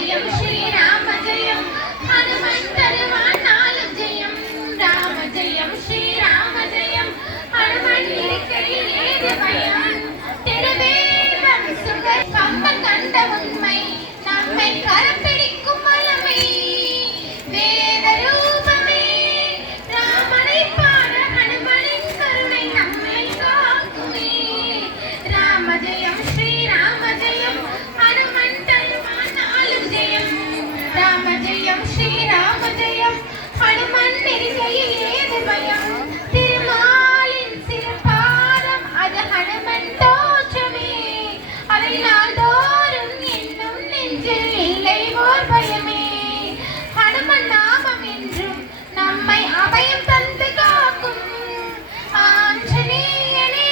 ஜெயம் ஸ்ரீராம ஜெயம் ஹனுமன் தருவான் நாளும் ஜெயம் ராம ஜெயம் ஸ்ரீராம ஜெயம் ஹனுமன் இருக்கையில் ஏது பயம் திருவேகம் சுடர் கம்பன் கண்ட உண்மை நம்மை கரப்பிடிக்கும் வல்லமை வேத ரூபமே ராமனை பாட ஹனுமனின் கருணை நம்மை காக்குமே ராம ஜெயம் ஸ்ரீராம ஜெயம் ஹனுமன் தருவான் நாளும் ஜெயம் ராம ஜெயம் ஸ்ரீராம ஜெயம் ஹனுமன் இருக்கையில் ஏது பயம் திருமாலின் சிறுபாதம் அது ஹனுமன் தோற்றமே அதை நாள்தோறும் என்னும் நெஞ்சில் இல்லை ஓர் பயமே ஹனுமன் நாமம் என்றும் நம்மை அபயம் தந்து காக்கும் ஆஞ்சநேயனே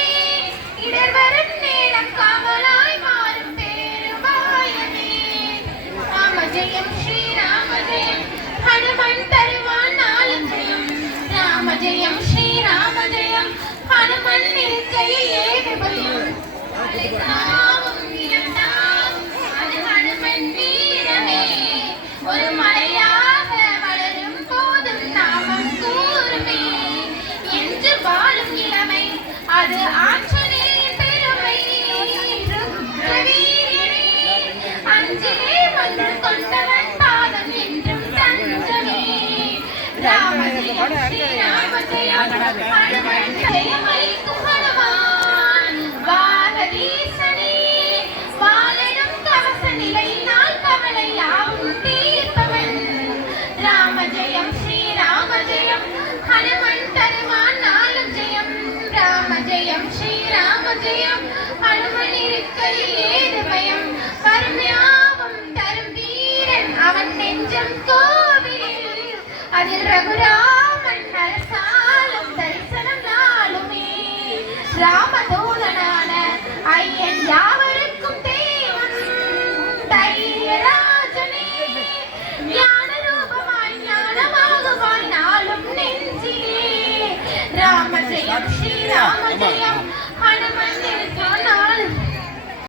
இடர் வரும் நேரம் காவலாய் மாறும் பேருபாயமே ராம ஜெயம் ஸ்ரீராம ஜெயம் ஹனுமன் தருவான் நாளும் ஜெயம் ராம ஜெயம் ஸ்ரீராம ஜெயம் ஹனுமன் இருக்கையில் ஏது பயம் அழைத்தாவும் இழந்தாவும் அது ஹனுமன் வீரமே ஒரு மலையாக வளரும் போதும் நாமம் கூறுமே என்று வாழும் இளமை அது ஆஞ்சநேயன் பெருமை ருத்ரவீரியனே அஞ்சிலே ஒன்று கொண்டவன் பாதம் என்றும் தஞ்சமே ராம ஜெயம் ஸ்ரீராம ஜெயம் ஹனுமன் ஜெயமளிக்கும் ஹனுமான் பாரதீசனே வாழிடும் கவச நிலையினால் கவலை யாவும் தீர்ப்பவன் ராம ஜெயம் ஸ்ரீராம ஜெயம் ஹனுமன் தருவான் நாளும் ஜெயம் ராம ஜெயம் ஸ்ரீராம ஜெயம் ஹனுமன் இருக்கையில் ஏது பயம் வரும் யாவும் தரும் வீரன் அவன் நெஞ்சம் கோவிலில் அதில் ரகுராமன் அரசாலும் தரிசனம் நாளுமே ராமதூதனான ஐயன் யாவருக்கும் தேவன் தைரியராஜனே ஞான ரூபமாய் ஞானமாகுவாய் நாளும் நெஞ்சிலே ராம ஜெயம் ஸ்ரீராம ஜெயம்